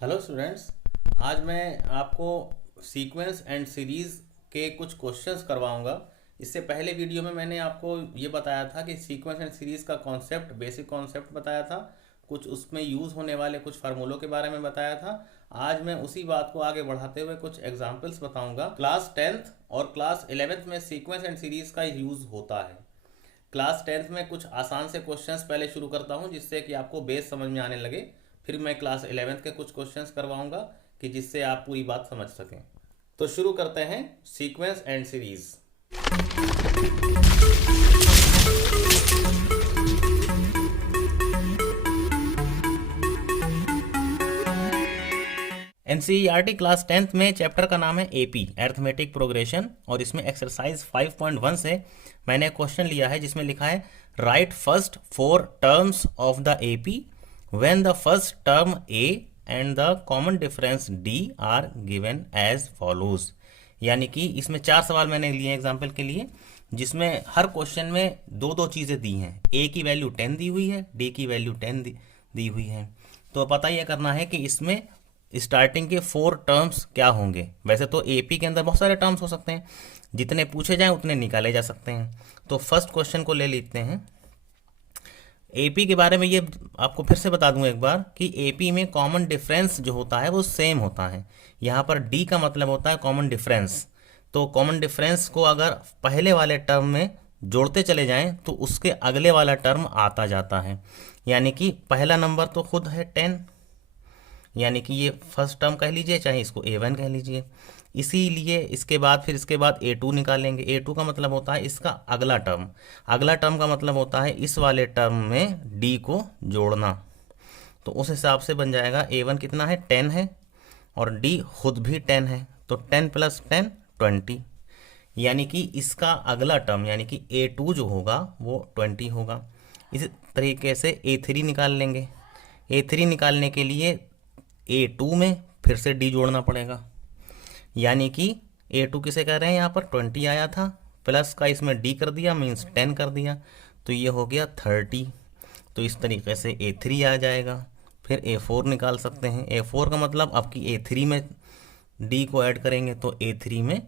Hello students. आज मैं आपको सीक्वेंस एंड सीरीज़ के कुछ क्वेश्चंस करवाऊंगा। इससे पहले वीडियो में मैंने आपको ये बताया था कि सीक्वेंस एंड सीरीज़ का कॉन्सेप्ट, बेसिक कॉन्सेप्ट बताया था, कुछ उसमें यूज़ होने वाले कुछ फार्मूलों के बारे में बताया था। आज मैं उसी बात को आगे बढ़ाते हुए कुछ एग्जाम्पल्स बताऊँगा। क्लास 10th और क्लास 11th में सीक्वेंस एंड सीरीज़ का यूज़ होता है। क्लास 10th में कुछ आसान से क्वेश्चंस पहले शुरू करता हूं जिससे कि आपको बेस समझ में आने लगे। फिर मैं क्लास 11th के कुछ क्वेश्चंस करवाऊंगा कि जिससे आप पूरी बात समझ सकें। तो शुरू करते हैं sequence and series. NCERT class 10th में चैप्टर का नाम है एपी, अर्थमेटिक प्रोग्रेशन, और इसमें एक्सरसाइज 5.1 से मैंने क्वेश्चन लिया है जिसमें लिखा है write first 4 terms of the AP when the first term a and the common difference d are given as follows. यानी कि इसमें 4 सवाल मैंने लिए एग्जाम्पल के लिए, जिसमें हर क्वेश्चन में दो दो चीज़ें दी हैं। ए की वैल्यू 10 दी हुई है, डी की वैल्यू 10 दी हुई है। तो पता यह करना है कि इसमें स्टार्टिंग के 4 टर्म्स क्या होंगे। वैसे तो एपी के अंदर बहुत सारे टर्म्स हो सकते हैं, जितने पूछे जाएं उतने निकाले जा सकते हैं। तो फर्स्ट क्वेश्चन को ले लेते हैं। एपी के बारे में ये आपको फिर से बता दूं एक बार कि एपी में कॉमन डिफरेंस जो होता है वो सेम होता है। यहाँ पर डी का मतलब होता है कॉमन डिफरेंस। तो कॉमन डिफरेंस को अगर पहले वाले टर्म में जोड़ते चले जाएं तो उसके अगले वाला टर्म आता जाता है। यानी कि पहला नंबर तो खुद है 10, यानी कि ये फर्स्ट टर्म कह लीजिए, चाहे इसको A1 कह लीजिए। इसीलिए इसके बाद A2 निकालेंगे। A2 का मतलब होता है इसका अगला टर्म। अगला टर्म का मतलब होता है इस वाले टर्म में D को जोड़ना। तो उस हिसाब से बन जाएगा A1 कितना है, 10 है, और D खुद भी 10 है। तो 10 + 10 20। यानी कि इसका अगला टर्म यानी कि A2 जो होगा वो 20 होगा। इस तरीके से A3 निकाल लेंगे। A3 निकालने के लिए A2 में फिर से D जोड़ना पड़ेगा। यानी कि A2 किसे कह रहे हैं, यहाँ पर 20 आया था, प्लस का इसमें D कर दिया, मीन्स 10 कर दिया, तो ये हो गया 30। तो इस तरीके से A3 आ जाएगा। फिर A4 निकाल सकते हैं। A4 का मतलब आपकी A3 में D को ऐड करेंगे, तो A3 में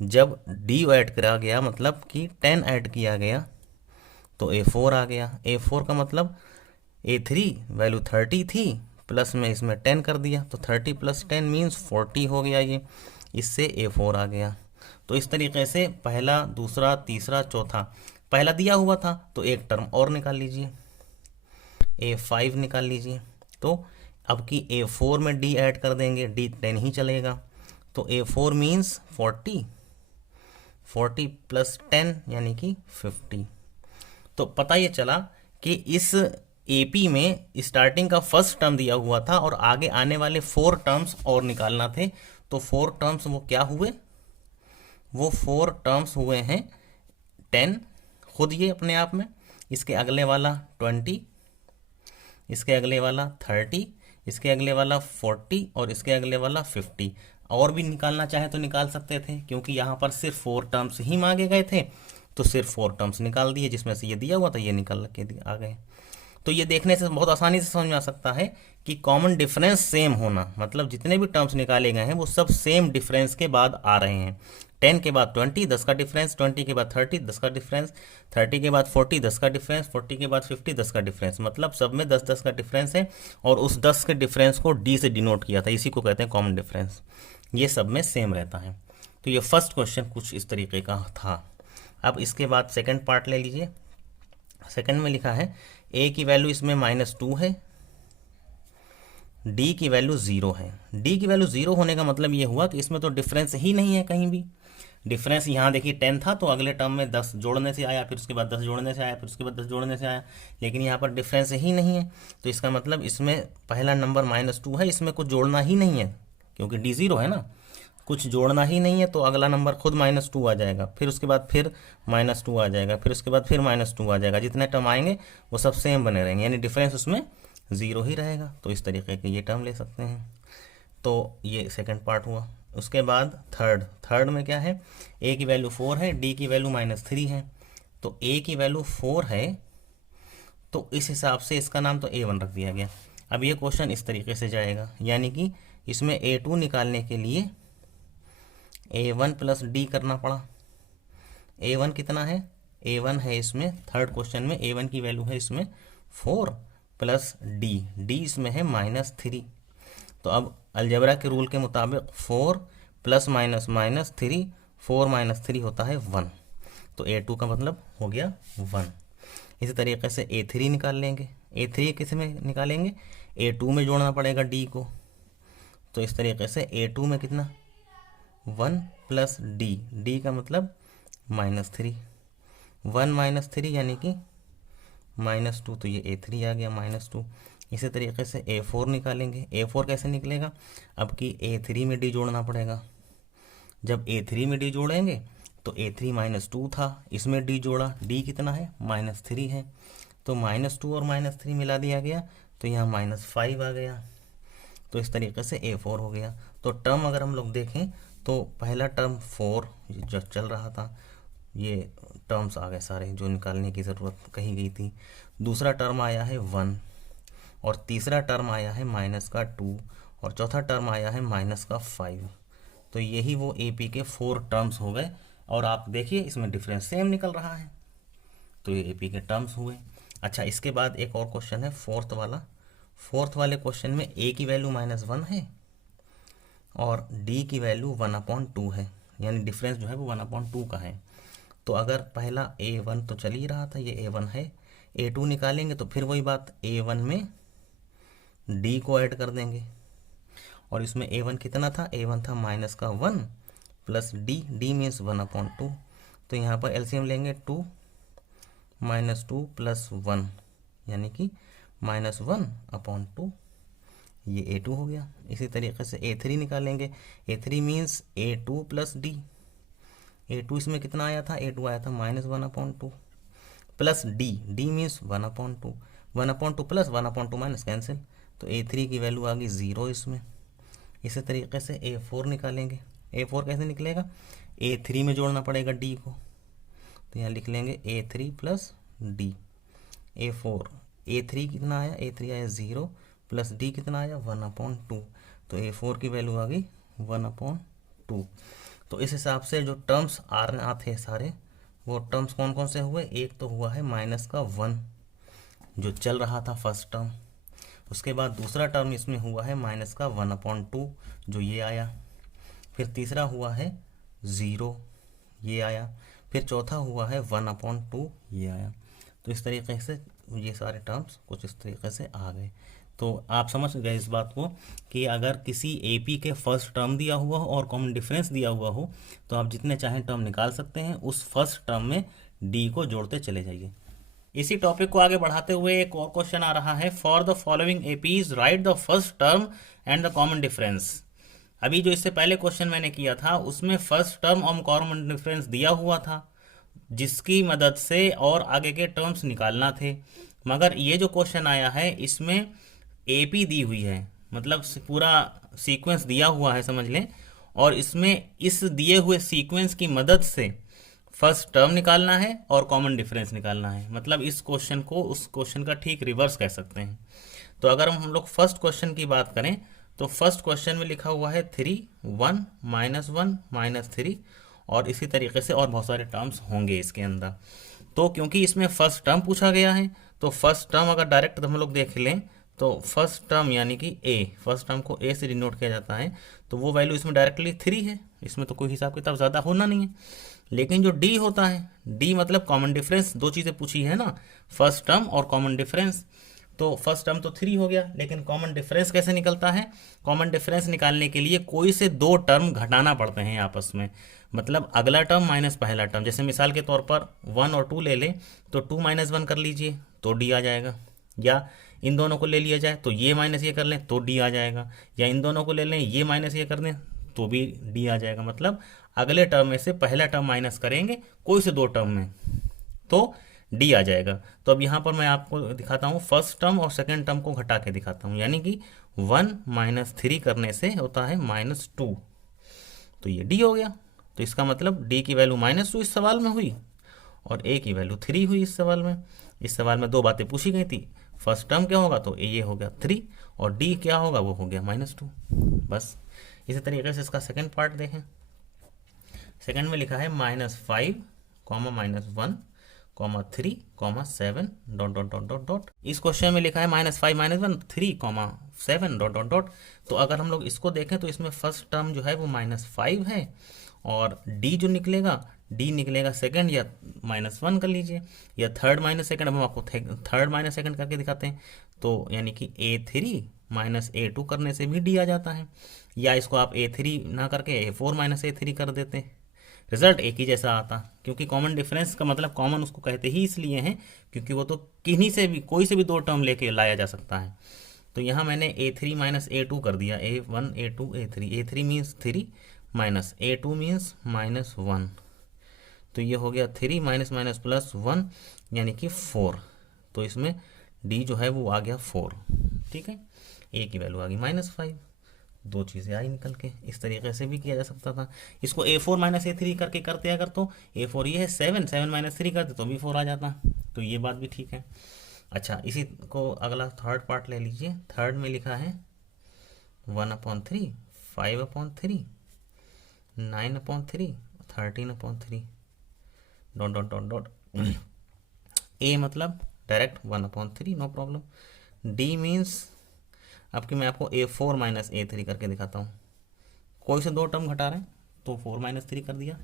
जब D ऐड करा गया मतलब कि 10 ऐड किया गया तो A4 आ गया। A4 का मतलब A3 वैल्यू 30 थी, प्लस में इसमें 10 कर दिया, तो 30 + 10 मीन्स 40 हो गया। ये इससे A4 आ गया। तो इस तरीके से पहला, दूसरा, तीसरा, चौथा, पहला दिया हुआ था तो एक टर्म और निकाल लीजिए, A5 निकाल लीजिए। तो अब की A4 में D ऐड कर देंगे, D 10 ही चलेगा, तो A4 मीन्स 40, 40 + 10 यानी कि 50। तो पता ये चला कि इस एपी में स्टार्टिंग का फर्स्ट टर्म दिया हुआ था और आगे आने वाले 4 टर्म्स और निकालना थे। तो 4 टर्म्स वो क्या हुए, वो 4 टर्म्स हुए हैं 10 खुद ये अपने आप में, इसके अगले वाला 20, इसके अगले वाला 30, इसके अगले वाला 40 और इसके अगले वाला 50। और भी निकालना चाहे तो निकाल सकते थे, क्योंकि यहाँ पर सिर्फ 4 टर्म्स ही मांगे गए थे, तो सिर्फ 4 टर्म्स निकाल दिए, जिसमें से ये दिया हुआ था ये निकाल के आ गए। तो ये देखने से बहुत आसानी से समझ में आ सकता है कि कॉमन डिफरेंस सेम होना मतलब जितने भी टर्म्स निकाले गए हैं वो सब सेम डिफरेंस के बाद आ रहे हैं। 10 के बाद 20, 10 का डिफरेंस, 20 के बाद 30, 10 का डिफरेंस, 30 के बाद 40, 10 का डिफरेंस, 40 के बाद 50, 10 का डिफरेंस, मतलब सब में 10 10 का डिफरेंस है। और उस 10 के डिफरेंस को डी से डिनोट किया था, इसी को कहते हैं कॉमन डिफरेंस। ये सब में सेम रहता है। तो ये फर्स्ट क्वेश्चन कुछ इस तरीके का था। अब इसके बाद सेकेंड पार्ट ले लीजिए। सेकेंड में लिखा है ए की वैल्यू इसमें -2 है, डी की वैल्यू 0 है। डी की वैल्यू 0 होने का मतलब ये हुआ कि इसमें तो डिफरेंस ही नहीं है कहीं भी। डिफरेंस यहाँ देखिए 10 था तो अगले टर्म में 10 जोड़ने से आया, फिर उसके बाद 10 जोड़ने से आया, फिर उसके बाद 10 जोड़ने से आया, लेकिन यहाँ पर डिफरेंस ही नहीं है। तो इसका मतलब इसमें पहला नंबर -2 है, इसमें कुछ जोड़ना ही नहीं है, क्योंकि डी 0 है ना, कुछ जोड़ना ही नहीं है, तो अगला नंबर खुद -2 आ जाएगा, फिर उसके बाद फिर -2 आ जाएगा, फिर उसके बाद फिर -2 आ जाएगा। जितने टर्म आएंगे वो सब सेम बने रहेंगे, यानी डिफरेंस उसमें 0 ही रहेगा। तो इस तरीके के ये टर्म ले सकते हैं। तो ये सेकंड पार्ट हुआ। उसके बाद थर्ड में क्या है, ए की वैल्यू 4 है, डी की वैल्यू -3 है। तो ए की वैल्यू 4 है, तो इस हिसाब से इसका नाम तो A1 रख दिया गया। अब ये क्वेश्चन इस तरीके से जाएगा, यानी कि इसमें A2 निकालने के लिए A1 प्लस डी करना पड़ा। A1 कितना है, A1 है इसमें थर्ड क्वेश्चन में A1 की वैल्यू है इसमें 4 प्लस डी इसमें है -3। तो अब अलजेब्रा के रूल के मुताबिक 4 प्लस माइनस -3, 4 - 3 होता है 1। तो A2 का मतलब हो गया 1। इसी तरीके से A3 निकाल लेंगे। A3 किस में निकालेंगे, A2 में जोड़ना पड़ेगा D को। तो इस तरीके से A2 में कितना 1 प्लस डी का मतलब -3, 1 - 3 यानी कि -2। तो ये A3 आ गया -2। इसी तरीके से A4 निकालेंगे। A4 कैसे निकलेगा, अब कि A3 में D जोड़ना पड़ेगा। जब A3 में D जोड़ेंगे तो A3 -2 था, इसमें D जोड़ा, D कितना है -3 है, तो -2 और -3 मिला दिया गया, तो यहाँ -5 आ गया। तो इस तरीके से A4 हो गया। तो टर्म अगर हम लोग देखें तो पहला टर्म 4 जो चल रहा था, ये टर्म्स आ गए सारे जो निकालने की ज़रूरत कही गई थी। दूसरा टर्म आया है 1, और तीसरा टर्म आया है -2, और चौथा टर्म आया है -5। तो यही वो AP के 4 टर्म्स हो गए। और आप देखिए इसमें डिफरेंस सेम निकल रहा है, तो ये AP के टर्म्स हुए। अच्छा, इसके बाद एक और क्वेश्चन है फोर्थ वाला। फोर्थ वाले क्वेश्चन में A की वैल्यू -1 है और D की वैल्यू 1/2 है, यानी डिफरेंस जो है वो 1/2 का है। तो अगर पहला A1 तो चल ही रहा था, ये A1 है, A2 निकालेंगे तो फिर वही बात, A1 में D को ऐड कर देंगे। और इसमें A1 कितना था, A1 था -1 प्लस D मीन्स 1/2। तो यहाँ पर एलसीएम लेंगे 2 -2 प्लस 1 यानी कि -1/2, ये A2 हो गया। इसी तरीके से A3 निकालेंगे। A3 means A2 plus D। A2 इसमें कितना आया था, A2 आया था -1/2 plus D means 1/2, 1/2 plus 1/2 minus cancel, तो A3 की वैल्यू आ गई 0 इसमें। इसी तरीके से A4 निकालेंगे। A4 कैसे निकलेगा, A3 में जोड़ना पड़ेगा D को, तो यहाँ लिख लेंगे A3 प्लस D। A3 कितना आया, A3 आया 0 प्लस D कितना आया 1/2, तो A4 की वैल्यू आ गई 1/2। तो इस हिसाब से जो टर्म्स आ रहे थे सारे, वो टर्म्स कौन कौन से हुए, एक तो हुआ है -1 जो चल रहा था फर्स्ट टर्म। उसके बाद दूसरा टर्म इसमें हुआ है -1/2 जो ये आया। फिर तीसरा हुआ है 0 ये आया। फिर चौथा हुआ है 1/2 ये आया। तो इस तरीके से ये सारे टर्म्स कुछ इस तरीके से आ गए। तो आप समझ गए इस बात को कि अगर किसी AP के फर्स्ट टर्म दिया हुआ हो और कॉमन डिफरेंस दिया हुआ हो तो आप जितने चाहें टर्म निकाल सकते हैं, उस फर्स्ट टर्म में D को जोड़ते चले जाइए। इसी टॉपिक को आगे बढ़ाते हुए एक और क्वेश्चन आ रहा है, for the following APs right the first term and the common difference. अभी जो इससे पहले क्वेश्चन मैंने किया था उसमें फर्स्ट टर्म और कॉमन डिफरेंस दिया हुआ था, जिसकी मदद से और आगे के टर्म्स निकालना थे। मगर ये जो क्वेश्चन आया है इसमें AP दी हुई है, मतलब पूरा सीक्वेंस दिया हुआ है समझ लें, और इसमें इस दिए हुए सीक्वेंस की मदद से फर्स्ट टर्म निकालना है और कॉमन डिफरेंस निकालना है। मतलब इस क्वेश्चन को उस क्वेश्चन का ठीक रिवर्स कह सकते हैं। तो अगर हम लोग फर्स्ट क्वेश्चन की बात करें तो फर्स्ट क्वेश्चन में लिखा हुआ है 3 1 -1 -3, और इसी तरीके से और बहुत सारे टर्म्स होंगे इसके अंदर। तो क्योंकि इसमें फर्स्ट टर्म पूछा गया है तो फर्स्ट टर्म अगर डायरेक्ट हम लोग देख लें तो फर्स्ट टर्म यानी कि A, फर्स्ट टर्म को A से डिनोट किया जाता है, तो वो वैल्यू इसमें डायरेक्टली 3 है। इसमें तो कोई हिसाब किताब ज़्यादा होना नहीं है। लेकिन जो D होता है, D मतलब कॉमन डिफरेंस, दो चीज़ें पूछी है ना, फर्स्ट टर्म और कॉमन डिफरेंस। तो फर्स्ट टर्म तो 3 हो गया, लेकिन कॉमन डिफरेंस कैसे निकलता है, कॉमन डिफरेंस निकालने के लिए कोई से 2 टर्म घटाना पड़ते हैं आपस में। मतलब अगला टर्म माइनस पहला टर्म, जैसे मिसाल के तौर पर 1 और 2 ले लें तो 2 - 1 कर लीजिए तो D आ जाएगा, या इन दोनों को ले लिया जाए तो ये माइनस ये कर लें तो D आ जाएगा, या इन दोनों को ले लें ये माइनस ये कर दें तो भी D आ जाएगा। मतलब अगले टर्म में से पहला टर्म माइनस करेंगे कोई से 2 टर्म में तो D आ जाएगा। तो अब यहाँ पर मैं आपको दिखाता हूँ फर्स्ट टर्म और सेकंड टर्म को घटा के दिखाता हूँ, यानी कि 1 - 3 करने से होता है -2, तो ये D हो गया। तो इसका मतलब D की वैल्यू -2 इस सवाल में हुई और A की वैल्यू 3 हुई इस सवाल में। इस सवाल में 2 बातें पूछी गई थी, फर्स्ट टर्म क्या होगा तो ये हो गया 3 और डी क्या होगा, वो हो गया -2। बस इसी तरीके से इसका सेकंड पार्ट देखें। सेकंड में लिखा है -5, -1, -3, -7 dot dot dot dot dot. इस क्वेश्चन में लिखा है -5, -1, 3, 7 डॉट डॉट डॉट। तो अगर हम लोग इसको देखें तो इसमें फर्स्ट टर्म जो है वो -5 है, और डी जो निकलेगा, डी निकलेगा सेकंड, या -1 कर लीजिए, या थर्ड माइनस सेकंड। अब हम आपको थर्ड माइनस सेकंड करके दिखाते हैं। तो यानी कि A3 -A2 करने से भी डी आ जाता है, या इसको आप A3 ना करके A4 -A3 कर देते हैं, रिजल्ट एक ही जैसा आता। क्योंकि कॉमन डिफरेंस का मतलब कॉमन उसको कहते ही इसलिए हैं क्योंकि वो तो किन्हीं से भी कोई से भी दो टर्म लेके लाया जा सकता है। तो यहाँ मैंने A3 -A2 कर दिया, A1 A2 A3, A3 means 3 minus A2 means -1। तो ये हो गया 3 माइनस माइनस प्लस 1 यानी कि 4। तो इसमें डी जो है वो आ गया 4। ठीक है, ए की वैल्यू आ गई -5। दो चीज़ें आई निकल के। इस तरीके से भी किया जा सकता था। इसको A4 -A3 करके करते अगर तो A4 ये है 7, 7 -3 करते तो भी 4 आ जाता। तो ये बात भी ठीक है। अच्छा, इसी को अगला थर्ड पार्ट ले लीजिए। थर्ड में लिखा है 1/3, 5/3, 9/3, 13/3 dot dot dot dot. A मतलब direct 1/3, no problem. D means आपकी मैं आपको A4 -A3 करके दिखाता हूँ। कोई से दो टर्म घटा रहे हैं तो 4 -3 कर दिया।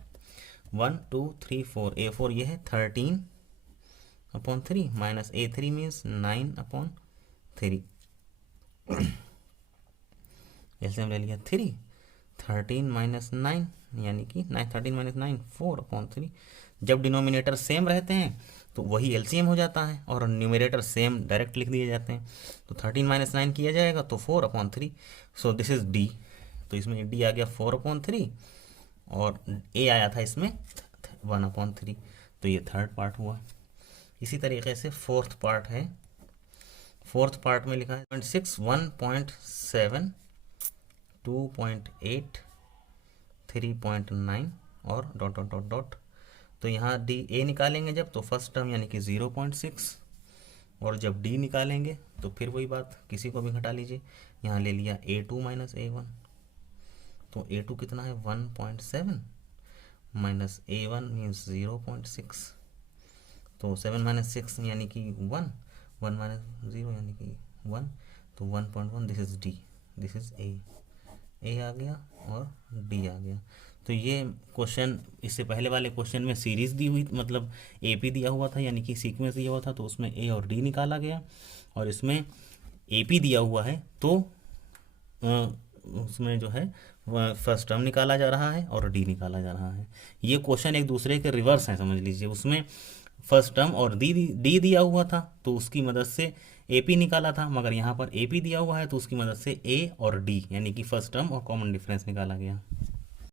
1 2 3 4, A4 ये है 13/3 माइनस A3 मीन्स 9/3। जैसे हम ले लिया 3, 13 - 9 यानी कि 13 - 9 4/3। जब डिनोमिनेटर सेम रहते हैं तो वही एलसीएम हो जाता है और न्यूमरेटर सेम डायरेक्ट लिख दिए जाते हैं। तो 13 - 9 किया जाएगा तो 4/3। So this is D. तो इसमें डी आ गया 4/3 और ए आया था इसमें 1/3। तो ये थर्ड पार्ट हुआ। इसी तरीके से फोर्थ पार्ट है। फोर्थ पार्ट में लिखा है 0.6, 1.7, 2.8, 3.9 और डॉट डॉट डॉट डॉट। तो यहाँ डी ए निकालेंगे जब तो फर्स्ट टर्म यानी कि 0.6, और जब डी निकालेंगे तो फिर वही बात, किसी को भी घटा लीजिए। यहाँ ले लिया A2 - A1, तो A2 कितना है 1.7 माइनस A1 मीन्स 0.6। तो 7 - 6 यानी कि 1, 1 - 0 यानी कि 1, तो 1.1। This is D, this is A आ गया और डी आ गया। तो ये क्वेश्चन, इससे पहले वाले क्वेश्चन में सीरीज दी हुई, मतलब एपी दिया हुआ था यानी कि सीक्वेंस दिया हुआ था, तो उसमें ए और डी निकाला गया। और इसमें एपी दिया हुआ है तो उसमें जो है फर्स्ट टर्म निकाला जा रहा है और डी निकाला जा रहा है। ये क्वेश्चन एक दूसरे के रिवर्स हैं, समझ लीजिए। उसमें फर्स्ट टर्म और डी दिया हुआ था तो उसकी मदद से एपी निकाला था, मगर यहाँ पर एपी दिया हुआ है तो उसकी मदद से ए और डी यानी कि फर्स्ट टर्म और कॉमन डिफरेंस निकाला गया।